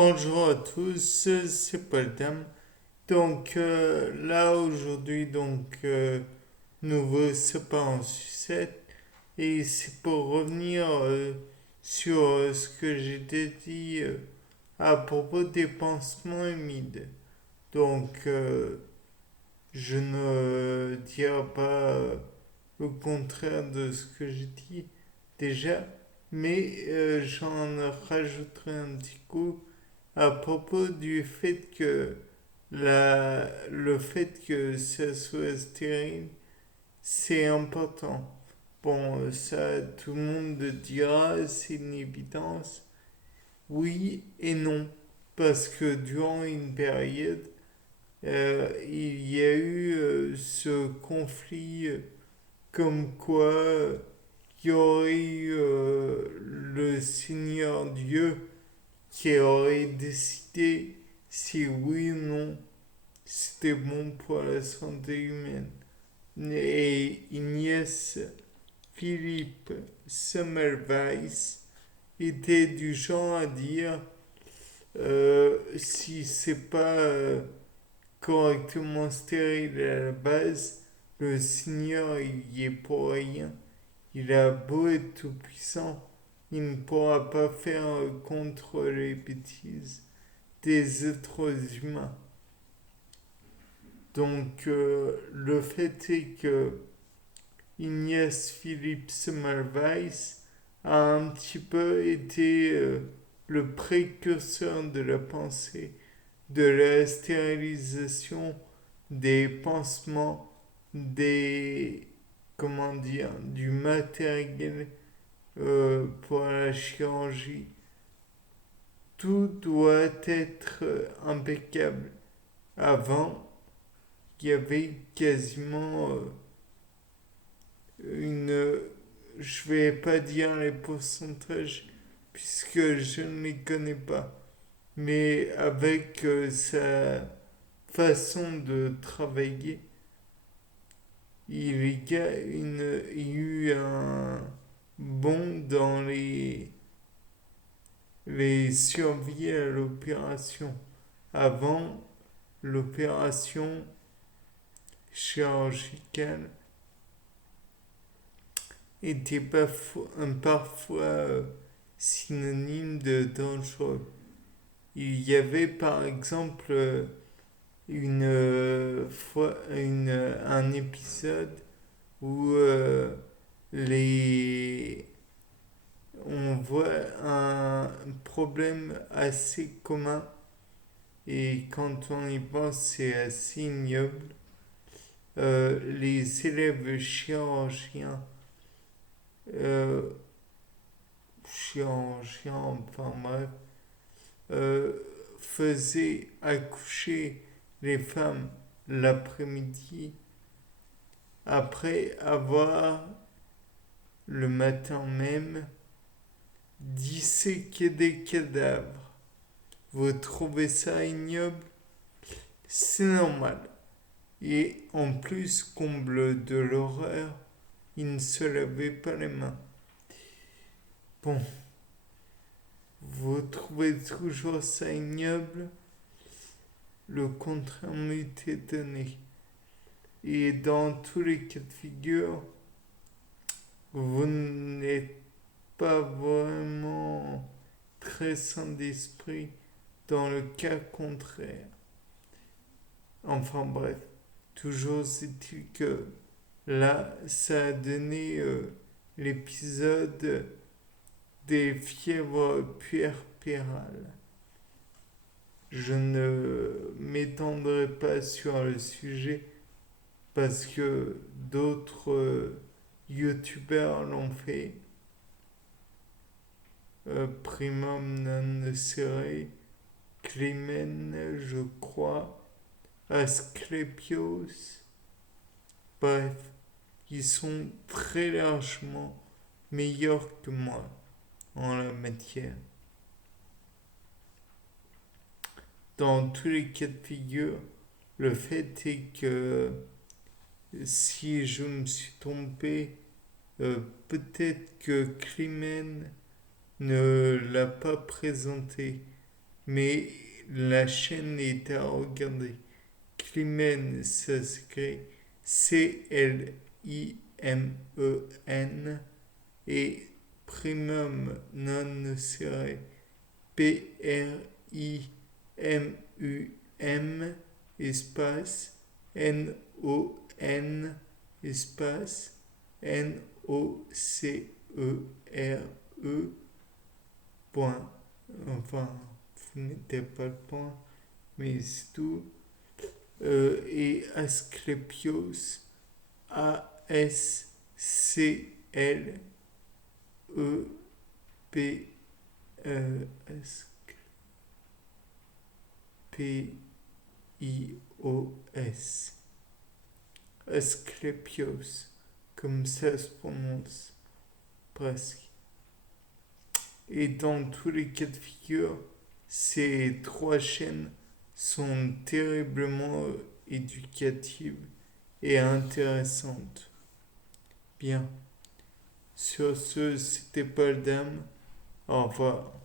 Bonjour à tous, c'est Paul Tam. Donc là aujourd'hui, nouveau sapin en sucette et c'est pour revenir sur ce que j'ai dit à propos des pansements humides. Donc je ne dirai pas le contraire de ce que j'ai dit déjà, mais j'en rajouterai un petit coup à propos du fait que le fait que ça soit stérile, c'est important. Bon, ça, tout le monde dira, c'est une évidence. Oui et non, parce que durant une période, il y a eu ce conflit comme quoi il y aurait eu le Seigneur Dieu qui aurait décidé si oui ou non c'était bon pour la santé humaine. Et Ignace Philippe Semmelweis était du genre à dire si c'est pas correctement stérile à la base, le Seigneur il y est pour rien. Il a beau être tout puissant, il ne pourra pas faire contre les bêtises des êtres humains. Donc le fait est que Ignace Philippe Semmelweis a un petit peu été le précurseur de la pensée de la stérilisation des pansements, des comment dire, du matériel pour la chirurgie. Tout doit être impeccable. Avant, il y avait quasiment une... Je vais pas dire les pourcentages puisque je ne les connais pas. Mais avec sa façon de travailler, il y a eu un bond dans les survies à l'opération. Avant l'opération chirurgicale était parfois synonyme de dangereux. Il y avait par exemple un épisode où les, on voit un problème assez commun et quand on y pense c'est assez ignoble. Les élèves chirurgiens, euh, enfin bref, euh, faisaient accoucher les femmes l'après-midi après avoir le matin même disséqué des cadavres. Vous trouvez ça ignoble? C'est normal. Et en plus, comble de l'horreur, il ne se lavait pas les mains. Bon, vous trouvez toujours ça ignoble? Le contraire m'est étonné. Et dans tous les cas de figure, vous n'êtes pas vraiment très sain d'esprit dans le cas contraire. Enfin bref, toujours est-il que là, ça a donné l'épisode des fièvres puerpérales. Je ne m'étendrai pas sur le sujet parce que d'autres youtubeurs l'ont fait. Primum non sere, Clémen, je crois, Asclepios. Bref, ils sont très largement meilleurs que moi en la matière. Dans tous les cas de figure, le fait est que si je me suis trompé, peut-être que Clémen ne l'a pas présenté, mais la chaîne est à regarder. Climène, ça s'écrit Climene, et Primum non serré Primum espace NON espace NOCERE point. Enfin, vous mettez pas le point, mais c'est tout. Et Asclepios, Asclepios. Asclepios, comme ça se prononce presque. Et dans tous les cas de figure, ces trois chaînes sont terriblement éducatives et intéressantes. Bien. Sur ce, c'était Paul Dame. Au revoir.